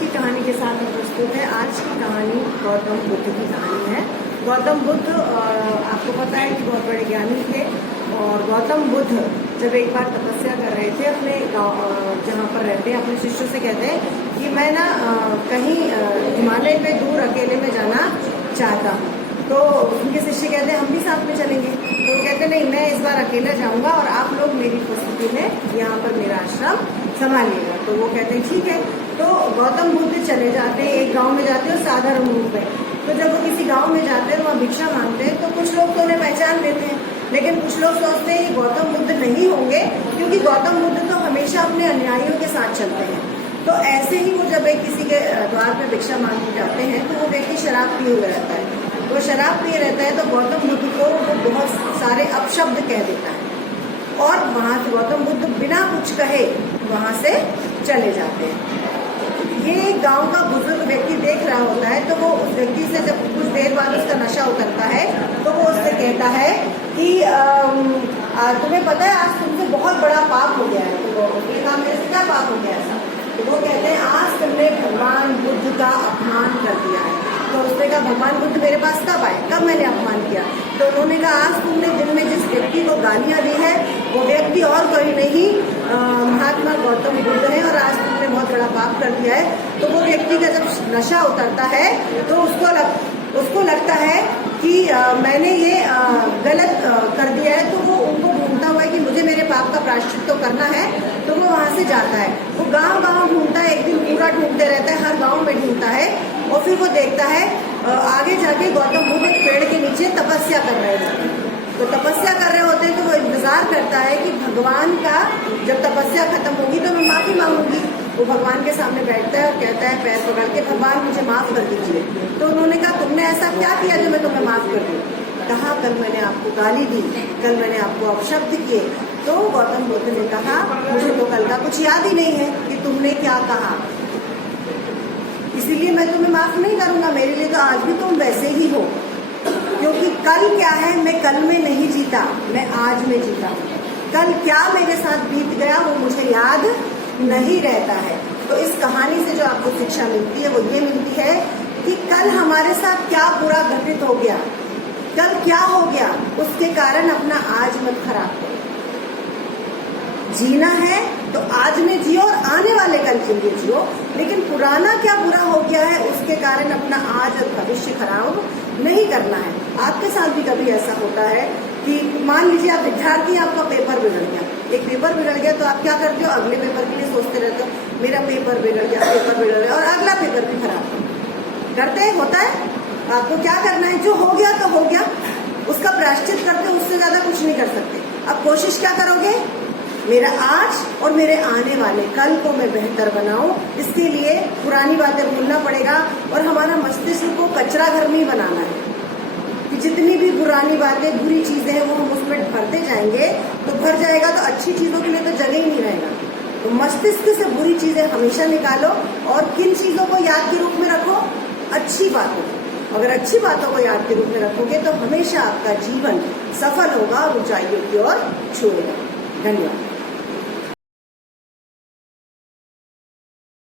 की कहानी के साथ हम प्रस्तुत है। आज की कहानी गौतम बुद्ध की कहानी है। गौतम बुद्ध आपको पता है कि बहुत बड़े ज्ञानी थे और गौतम बुद्ध जब एक बार तपस्या कर रहे थे अपने गाँव जहाँ पर रहते हैं, अपने शिष्यों से कहते हैं कि मैं ना कहीं हिमालय पे दूर अकेले में जाना चाहता हूँ। तो उनके शिष्य कहते हैं हम भी साथ में चलेंगे। तो वो कहते नहीं, मैं इस बार अकेला जाऊंगा और आप लोग मेरी उपस्थिति में यहाँ पर मेरा आश्रम संभालिएगा। तो वो कहते हैं ठीक है। तो गौतम बुद्ध चले जाते हैं, एक गांव में जाते हैं साधारण रूप में। तो जब वो किसी गांव में जाते हैं वहाँ भिक्षा मांगते हैं तो कुछ लोग तो उन्हें पहचान लेते हैं, लेकिन कुछ लोग सोचते हैं गौतम बुद्ध नहीं होंगे, क्योंकि गौतम बुद्ध तो हमेशा अपने अनुयायियों के साथ चलते हैं। तो ऐसे ही वो जब एक किसी के द्वार पे भिक्षा मांगने जाते हैं तो वो व्यक्ति शराब पिए हुए रहता है। वो शराब पिए रहता है तो गौतम बुद्ध को वो बहुत सारे अपशब्द कह देता है और वहां से गौतम बुद्ध बिना कुछ कहे वहां से चले जाते हैं। ये गांव का बुजुर्ग व्यक्ति देख रहा होता है तो वो उस व्यक्ति से जब कुछ देर बाद उसका नशा उतरता है तो वो उससे कहता है कि तुम्हें पता है आज तुमसे बहुत बड़ा पाप हो गया है। तो उसने कहा मेरे से क्या पाप हो गया ऐसा? तो वो कहते हैं आज तुमने भगवान बुद्ध का अपमान कर दिया है। तो उसने कहा भगवान बुद्ध मेरे पास कब आए, कब मैंने अपमान किया? तो उन्होंने कहा आज तुमने दिन में जिस व्यक्ति को गालियां दी है वो व्यक्ति और कोई नहीं महात्मा गौतम बुद्ध है और आज तुमने बहुत बड़ा पाप कर दिया है। तो वो व्यक्ति का जब नशा उतरता है तो उसको लगता है कि मैंने ये गलत कर दिया है। तो वो उनको ढूंढता हुआ है कि मुझे मेरे पाप का प्रायश्चित तो करना है। तो वो वहां से जाता है, वो गांव गांव ढूंढता है, एक दिन पूरा ढूंढते रहता है, हर गांव में ढूंढता है और फिर वो देखता है आगे जाके गौतम बुद्ध एक पेड़ के नीचे तपस्या कर रहे होते हैं। तो तपस्या कर रहे होते हैं तो वो इंतजार करता है कि भगवान का जब तपस्या खत्म होगी तो मैं माफी मांगूंगी। वो भगवान के सामने बैठता है और कहता है पैर पकड़ के भगवान मुझे माफ कर दीजिए। तो उन्होंने कहा तुमने ऐसा क्या किया जो मैं तुम्हें माफ कर दूं? कहा कल मैंने आपको गाली दी, कल मैंने आपको अपशब्द किए। तो गौतम बुद्ध ने कहा मुझे तो कल का कुछ याद ही नहीं है कि तुमने क्या कहा, इसीलिए मैं तुम्हें माफ नहीं करूंगा। मेरे लिए तो आज भी तुम वैसे ही हो, क्योंकि कल क्या है मैं कल में नहीं जीता, मैं आज में जीता। कल क्या मेरे साथ बीत गया वो मुझे याद नहीं रहता है। तो इस कहानी से जो आपको शिक्षा मिलती है वो ये मिलती है कि कल हमारे साथ क्या बुरा घटित हो गया, कल क्या हो गया, उसके कारण अपना आज मत खराब करो। जीना है तो आज में जियो और आने वाले कल के लिए जियो, लेकिन पुराना क्या बुरा हो गया है उसके कारण अपना आज और भविष्य खराब नहीं करना है। आपके साथ भी कभी ऐसा होता है कि मान लीजिए आप विद्यार्थी, आपका पेपर बिगड़ गया, एक पेपर बिगड़ गया तो आप क्या करते हो, अगले पेपर के लिए सोचते रहते हो मेरा पेपर बिगड़ गया, पेपर बिगड़ गया और अगला पेपर भी खराब करते हैं। होता है, आपको क्या करना है, जो हो गया तो हो गया, उसका प्रायश्चित करते, उससे ज्यादा कुछ नहीं कर सकते। अब कोशिश क्या करोगे, मेरा आज और मेरे आने वाले कल को मैं बेहतर बनाऊं। इसके लिए पुरानी बातें भूलना पड़ेगा और हमारा मस्तिष्क को कचरा घर में बनाना है कि जितनी भी पुरानी बातें बुरी चीजें हैं वो हम उसमें भरते जाएंगे तो भर जाएगा, तो अच्छी चीजों के लिए तो जगह ही नहीं रहेगा। तो मस्तिष्क से बुरी चीजें हमेशा निकालो और किन चीजों को याद के रूप में रखो, अच्छी बातों को। अगर अच्छी बातों को याद के रूप में रखोगे तो हमेशा आपका जीवन सफल होगा और ऊंचाइयों की ओर छुएगा। धन्यवाद।